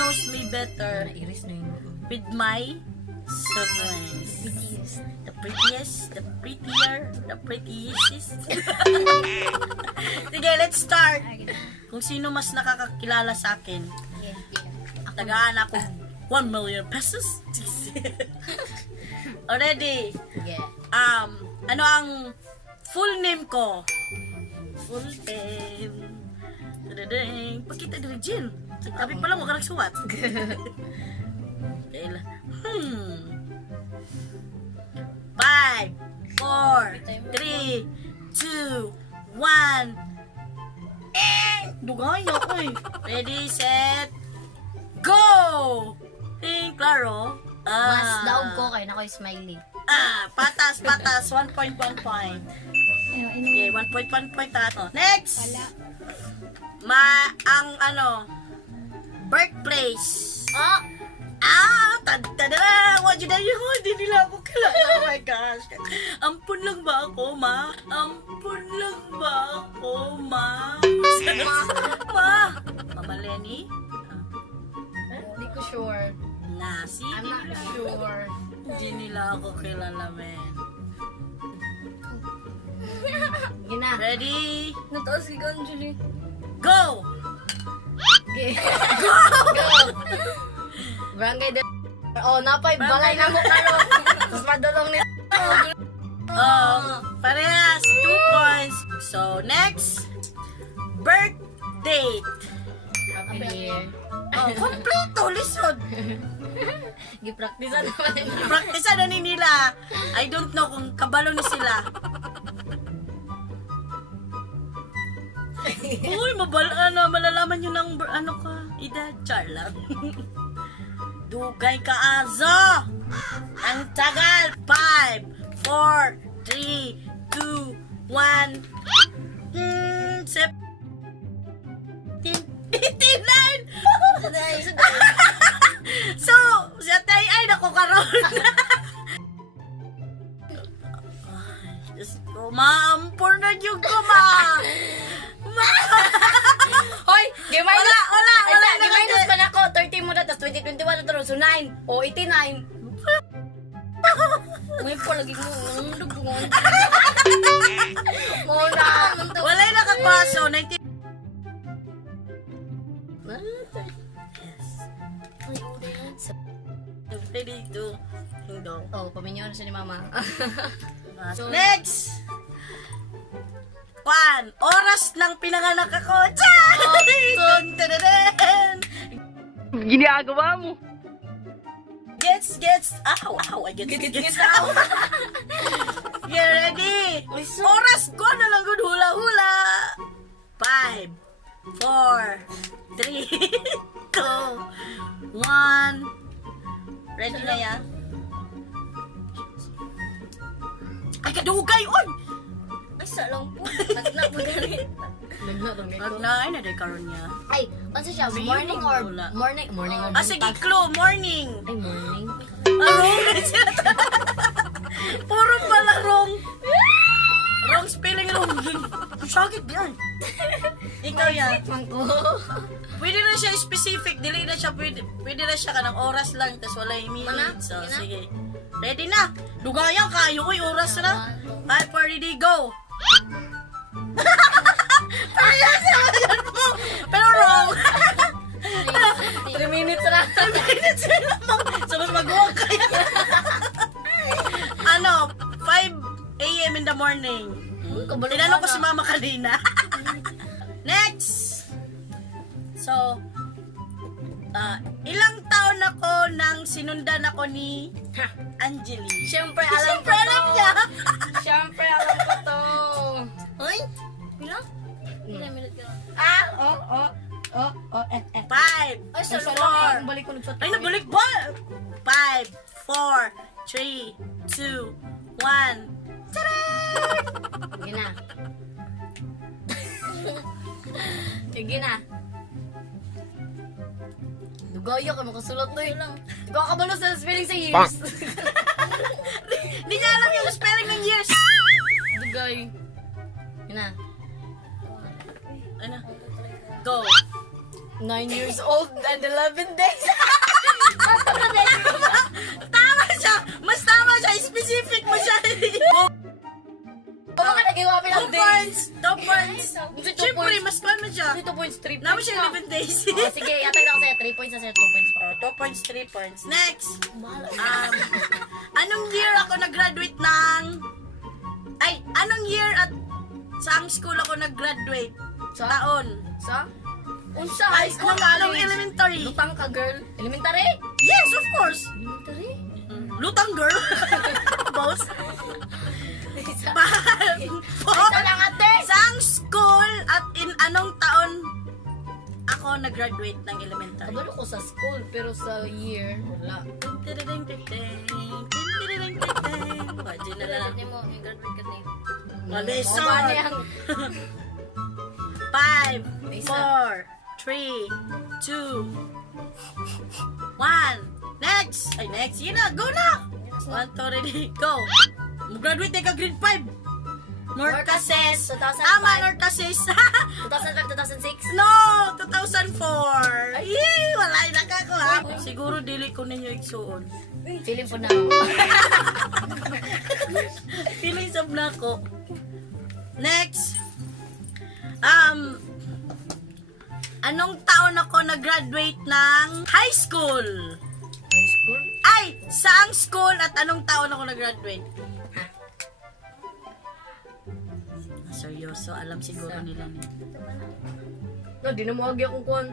knows me better Iris na yun. with my siblings. The prettiest, the prettier, the prettiest. Sige, let's start. Kung sino mas nakakakilala sa akin. Tagaan ako 1 million pesos. Already. Yeah. Ano ang full name ko? Full name. Dadadang. Pakita diri, Jill. Sabi pa lang, huwag ka nagsuwat. Kailan? 5, 4, 3, 2, 1. Dugay ako eh. Ready, set, go! Claro. Mas daog ko kayo na ko yung smiley. Patas. 1.1 point. Okay, 1.1 point ato. Next! Ang birthplace. Tadada! Wag yun na yun. Hindi nila ako kilala. Oh my gosh. Ampun lang ba ako, ma? Ampun lang ba ako, ma? Ma! Mama Lenny? Hindi ko sure. Nasi? I'm not sure. Hindi nila ako kilala, men. Yun na. Ready? Nataas si Ganjuli. Go! Okay. Go! Barangay de... Oh, napay balay na mo karo. Tapos madulong ni... Parehas. 2 points. So, next. Birth date. Happy New Year. Kompleto. Lisod. Gipractice naman nila. Practice na ni nila. I don't know kung kabalo ni sila. Uy, malalaman nyo ng edad. Char lang. Dugay ka, Azo! Ang tagal! 5, 4, 3, 2, 1. 89! So, siya tayo ay nakukaroon. Diyos ko, maampor na yung ko, ma! Hoy! Wala. Giminus pa na ako. 30 mo na, tapos 2021 na to. So 9. O 89. Ngayon po, lagi mo. Dugungan. Muna. Wala yung nakakwaso. 19... Yes. Ready to hingdong. Oh, paminyo na siya ni mama. So, next! 1. Oras ng pinanganak ako. Dun, tadadun. Ginagawa mo. Gets. Ow. I gets. Ow. Yeah, ready? Oras ko na lang good hula-hula. 5, 4, 3, 2, 1. Ready na yan? Ay, kadugay! Oy! Ay, salang po. Nagna po ganit. Ay, na karon niya. Ay, ano siya? Morning or... Morning or... Sige, clue. Morning. Ay, morning. Wrong. Puro pala wrong. Wrong spelling, wrong. Sakit yan. Ikaw yan. Pwede na siya specific. Dili na siya pwede na siya kanang oras lang. Tapos wala yung minutes. So, sige. Ready na. Dugayan kayo. Uy, oras na. 5, 4, ready, go. Pero wrong. 3 minutes na. 3 minutes na lang. So, mas mag-walk kayo. 5 a.m. in the morning. Tinanong ko si mama kanina. Next! So, ilang taon ako nang sinundan ako ni Angeli? Siyempre, alam ko Alam to. niya. Siyempre, alam ko to. Hoy? Pila? Pila minute ka? 5, Ay, sa 4. balik ko nagsuot. Ay, nabalik ba? 5, 4, 3, 2, 1. Sige na. Sige na. Dugayo ka makasulot to lang. Di ko kabalo sa spelling sa years. Hindi niya alam yung spelling ng years. Dugay. Sige na. Ano? Go. 9 years old and 11 days. Tama siya! Mas tama siya! Specific mo siya! Ano ka nagawa 2 points! 2 points! Kasi 2 Siyempre, points. mas kano siya? 2 points, 3 points. Naman siya 11 days. Oh, sige, yatag na ako sa'yo. 3 points na sa'yo, 2 points pa. 2 points, 3 points. Next! Bahala. Anong year ako nag-graduate ng... anong year at saang school ako nag-graduate? Sa? Taon. Sa? Unsa? High school, Anong college? elementary? Lutang ka, girl. Elementary? Yes, of course! Elementary? Lutang girl! Boss! Isa. Four. Isa lang, ate. Saang school at in anong taon ako nag-graduate ng elementary? Kabalo ko sa school, pero sa year, wala. Imagine na lang. mo, yung graduate ka ni. Mali, Mga son. bani ang... 5, Isa. 4, 3, 2, 1. Next! Ay, next. Sige na, go na! 1, 2, ready, go! Mag-graduate ka grade 5. Norcases. 2005. Tama, Norcases. 2005, 2006. No! 2004. Ay, wala na ka ko ha. Siguro dili ko ninyo igsuon. Feeling po na ako. Feeling sab na ko. Next. Anong taon ako nag-graduate ng high school? High school? Ay, saang school at anong taon ako nag-graduate? Seryoso, alam siguro nila niya. No, di na mo agi akong kuhan.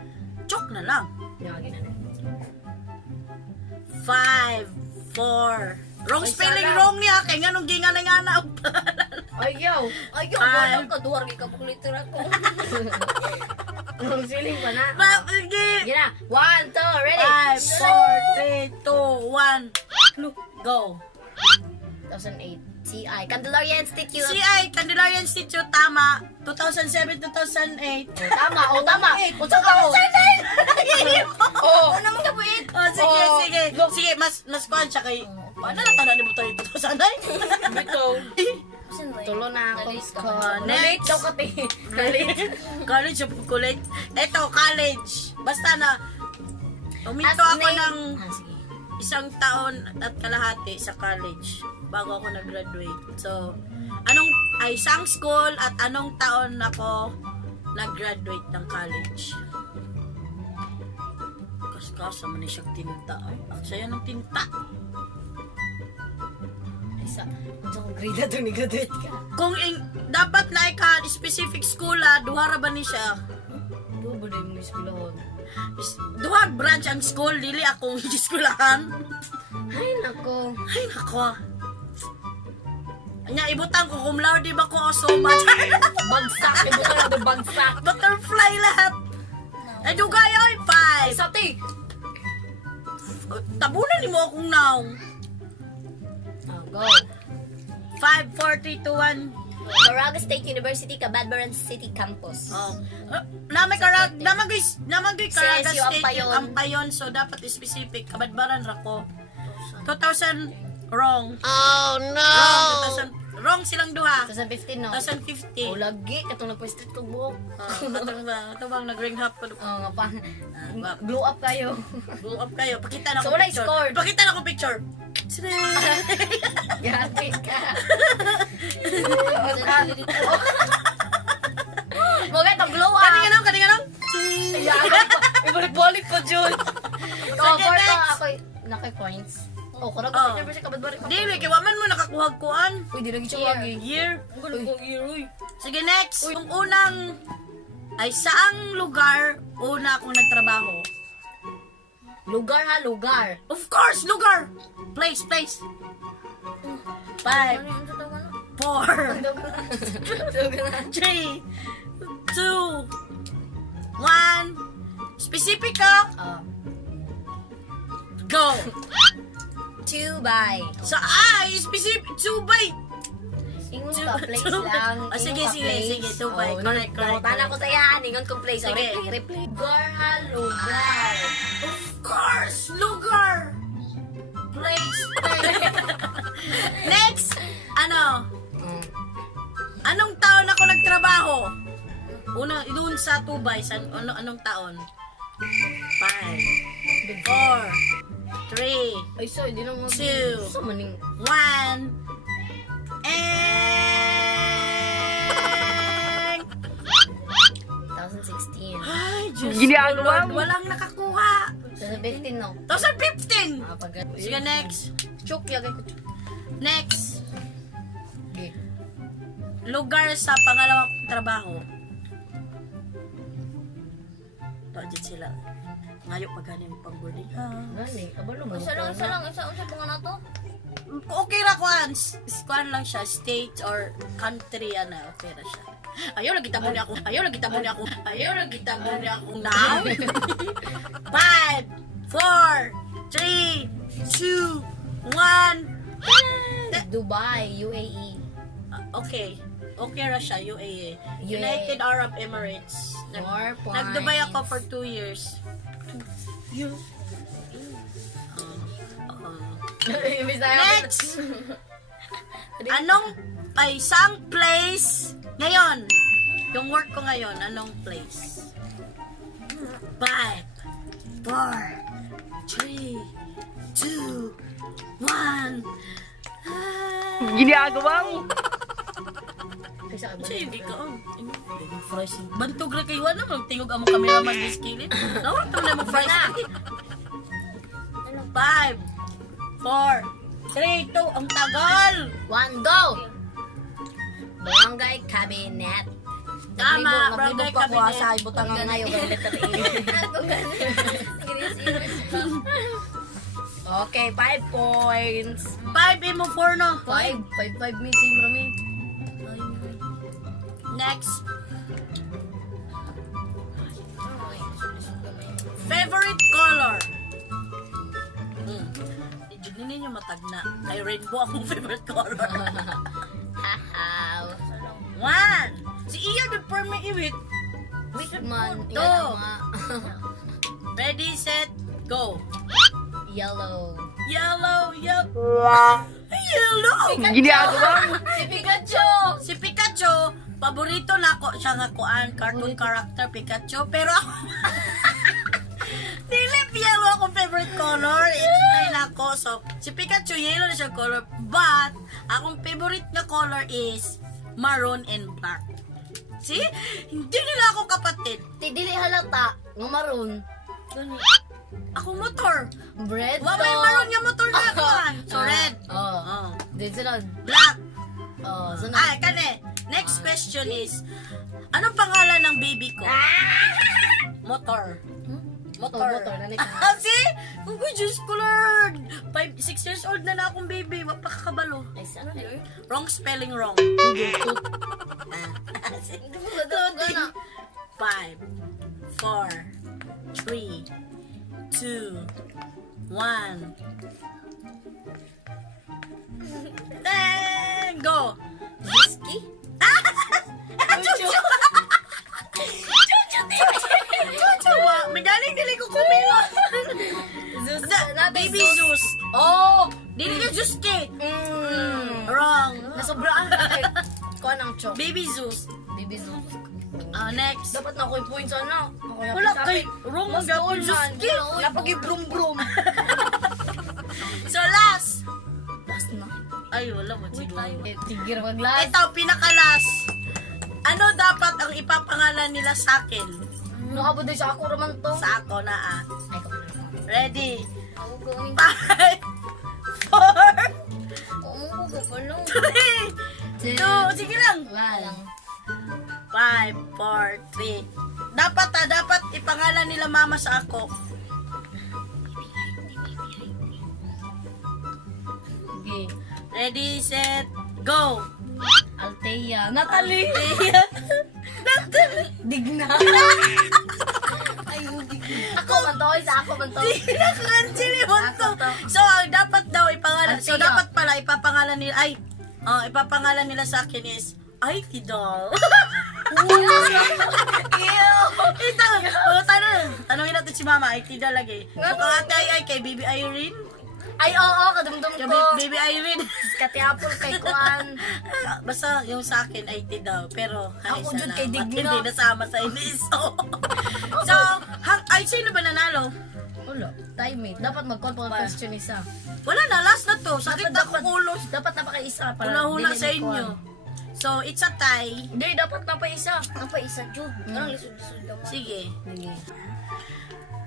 Joke na lang. Yagi na. 5, 4. Wrong Ay, spelling, sana. wrong niya. Kaya nga nung ginga na nga na. Ayaw! Ayaw! Ay. Walang kaduwar kay kabuklito na ko. Ang feeling pa na. Sige. Sige na. 1, 2, ready? 5, 4, 3, 2, 1. Go. 2008. CI. Candelaria Institute. CI, Candelaria Institute, tama. 2007, 2008. Tama. Oh, tama. Unsa ka ko? Oh. Ano naman ka buit? Oh, sige, Oh. sige. Sige, mas kuhan siya kay... Paano na tanan mo tayo 2009? Bito. Tulo na ako. Nalit daw ka, te. Nalit. College of college. Eto, college. Basta na, uminto As ako name- ng sige. isang taon at kalahati sa college bago ako nag-graduate. So, isang school at anong taon ako nag-graduate ng college? Kaskasa man siya tinta. Ay, aksaya ng tinta. Isa. Unsa ko grade na to ni graduate ka? Kung dapat na specific school duhara ba ni siya? Duha ba din mo eskwelahan? Duha branch ang school, dili akong eskulahan. Ay, nako. Ay, nako. Anya, ibutang ko cum laude ba ko o soma? Bagsak. Ibuto na ito bagsak. Butterfly lahat. Ay, dugay ay, 5. Isa, te. Tabunan ni mo akong naong. Go. 5, 4, 3, 2, 1. Moraga State University, Cabadbaran City Campus. Oh. Namagay Caraga CSU State Ampayon. yung Ampayon, so dapat specific. Kabadbaran rako. 2000, wrong. Oh no! Wrong silang duha. 2015, no? 2015. O, lagi. Katong nagpa-street kong buhok. Ito bang nag-ring up ko? Oo nga pa. Blow up kayo. Blow up kayo. Pakita na So, ko wala picture. scored. Pakita na ko picture. Grabe ka. Mga ito, blow up. Kani nga nang. Ibalik-balik pa, Jun. Sige, next. Ako, nakay points. Oh, kurang Oh. ko sa Cabadbaran. Dili, kay waman mo nakakuhag-kuan. Uy, di lagi siya lagi. Year. Uy. Sige, next. Yung unang, ay saang lugar una akong nagtrabaho? Lugar ha, lugar. Of course, lugar. Place. 5, 4, 3, 2, 1. Specific ka. Go. Tubay. Sa specific. Subay. Ingon ka, place lang. Sige. Tubay. Correct. Tana ko sa yan. Ingon kong place. So, Sige. replay. Lugar ha, lugar. Of course, lugar. Place. Next. Anong taon ako nagtrabaho? Doon sa Tubay. Anong taon? 5, 4, 3, Ay, so, hindi na mo. Two. Sa maning. 1, and... 2016. Ay, Diyos Ginagawa ko, Lord, mo. walang nakakuha. 2015, no? 2015! Ah, pag... Sige, next. Chuk, yagay ko. Next. Okay. Lugar sa pangalawang trabaho. Budget sila. Ngayon pa galing pang-boarding house. Gani, kabalo mo. Isa lang, isa pa nga na to. Okay ra kuan. Kuan lang siya. State or country, ano. Okay ra siya. Ayaw lagi tabo niya ako. Ayaw lagi tabo niya ako. Ayaw lagi tabo niya ako now. 5, 4, 3, 2, 1. Dubai, UAE. Okay. Okay ra siya, UAE. UAE. United Arab Emirates. 4 points. Nag-Dubai ako for 2 years. Next! Anong isang place ngayon? Yung work ko ngayon, anong place? 5, 4, 3, 2, 1. Ginagawa mo. Kaysa ka ba? Kasi hindi ka, fries. Bantog ra kayo, ano? Magtingog ang mga cameraman this kilid. Nawag naman na mo fries. 5, 4, 3, 2, ang tagal! 1, go! Barangay Cabinet. Tama, Barangay pa ko Cabinet. sa ibutang nga ngayon. Letter A. Ako ganun. English pa. Okay, 5 points. 5 mo 4 no? 5 mi, sim rami. Next. Favorite color? Hindi ninyo matagna. Kay rainbow akong favorite color. Hahaw. 1. Si Iya before may iwit. Wait man, Two. yan nga. Ready, set, go. Yellow. Yellow, yellow. Yellow! Ginagawa mo. Si Pikachu! Si Pikachu, paborito na ako siya nga kuan, cartoon character Pikachu, pero ako dili yellow akong favorite color. It's na ako. So, si Pikachu yellow na siya color, but akong favorite na color is maroon and black. See? Hindi nila ako kapatid. Ti dili halata, nga maroon. Ako motor. Bread Wa may maroon nga motor na kuan. So red. Oh. Oh. Din sila. Black. Oh, so na. Ay, kane. Next question is, anong pangalan ng baby ko? Motor. Motor. Motor, nanik. See? Kung ko, Diyos ko, Lord. 6 years old na na akong baby. Wag pa kakabalo. Ay, sana yun? Wrong spelling wrong. Hindi mo gana. 5, 4, 3, 2, 1. Then, go. Whiskey? Chuchu! Chuchu! May galing dili ko kumilo. Baby Zeus. Oh! Dili ka Zeus ke. Wrong. Wrong. Nasobraan ka kay kuha ng chok. Baby Zeus. Baby Zeus. Next. Dapat na ako'y points ano. Ako yung Wala sabi. kay wrong Mas gapon doon Zeus man. ke. Wala pag i-brum brum. So last. Last na. Ay, wala mo siguro. Tigir wag last. Ito, pinaka-last. Ano dapat ang ipapangalan nila sa akin? No, abo din sa ako raman to. Sa ako na ah. Ay, ko. Ready? Ako going. 5, 4, Oo, ko pa lang. 3, 2, sige lang. Wala. 5, 4, 3. Dapat ipangalan nila mama sa ako. Okay. Ready, set, go. Althea. Natalie. Digna. Ay, hindi. Ako man to. Isa ako man to. Pinaka-Angeli mo to. Ako to. So, ang dapat daw ipangalan. So, Althea. dapat pala ipapangalan nila. Ay, ipapangalan nila sa akin is IT doll. Tanongin natin si mama, IT doll lagi. So, kung ate ay kay Baby Irene. Ay, oo. Kadumdum Kay ko. Baby Irene. Kati apple kay Kuan. Basta yung sa akin IT daw. Pero, Ako ay, dyan sana. kay Ba't Digna. hindi nasama sa inis. So, Ay, sino ba nanalo? Wala. Timing. Dapat mag-call pa question isa. Wala na, last na to. Sakit na Dapat- ulo. Dapat na pa kayo isa para Una-hula dili sa ni inyo. Kwan. So, it's a tie. Hindi, dapat na pa isa. Ang pa isa, Jud. Parang lisod-lisod naman. Sige. Sige.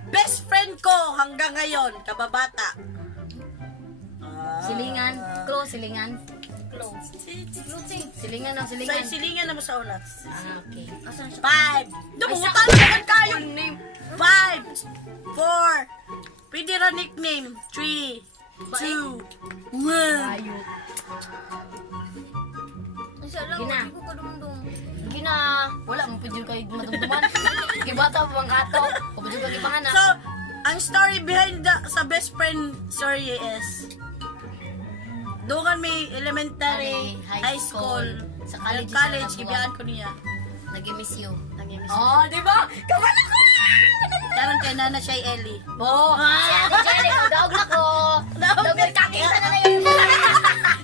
Best friend ko hanggang ngayon, kababata. Silingan. Close, silingan. Close. Silingan na, Sa silingan. silingan na mo sa una. Okay. Asan siya? 5. Dumutan naman kayo. name. 5, 4. Pwede ra nickname. 3, 2, 1. Ayot. Isa lang, Gina. hindi ko kadumdum. Gina. Wala, mapudyo kayo madumduman. Kibata pa bang kato. Mapudyo kayo ibangan na. So, ang story behind sa best friend story is doon may elementary, high school, Sa college, college, gibiyaan ko niya. Nag-miss you. Nangimiss. Oh, di ba? Kaman ako! Karon kay nana siya Ellie. Oh, si Ate Jelly, daog na ko. Daog Daog na. na kakita na na yun.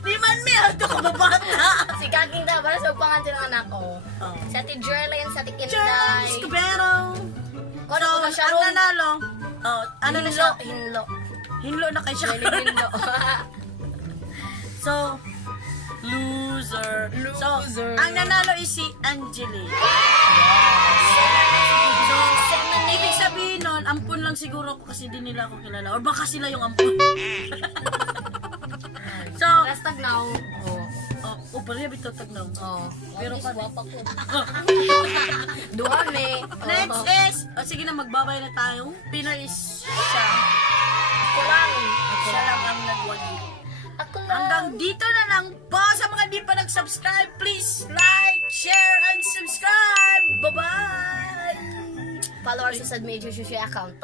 Di man may auto ko babata. Si Kaking da, para sa pangantin ng anak ko. Oh. Si Ate Jerlyn, si Ate Charles Kinday. Escobedo. Kung So, ano ko siya ang nanalo. Oh, ano na siya? Hinlo. Hinlo na kay siya. Jelly Hinlo. So, loser. So, Loser. ang nanalo is si Angeli. So, ibig sabihin nun, ampun lang siguro ako kasi di nila ako kilala. Or baka sila yung ampun. So, Rastag now. oh, pala yung bitotag na. Oh. Pero ka, Wapa ko. Duhan eh. next is, sige na, magbabay na tayo. Pinoy is siya. Ako lang. Siya lang ang nagwagi. Ako lang. Hanggang dito na lang po. Sa mga di pa nag-subscribe, please like, share, and subscribe. Bye-bye! Follow our social media account.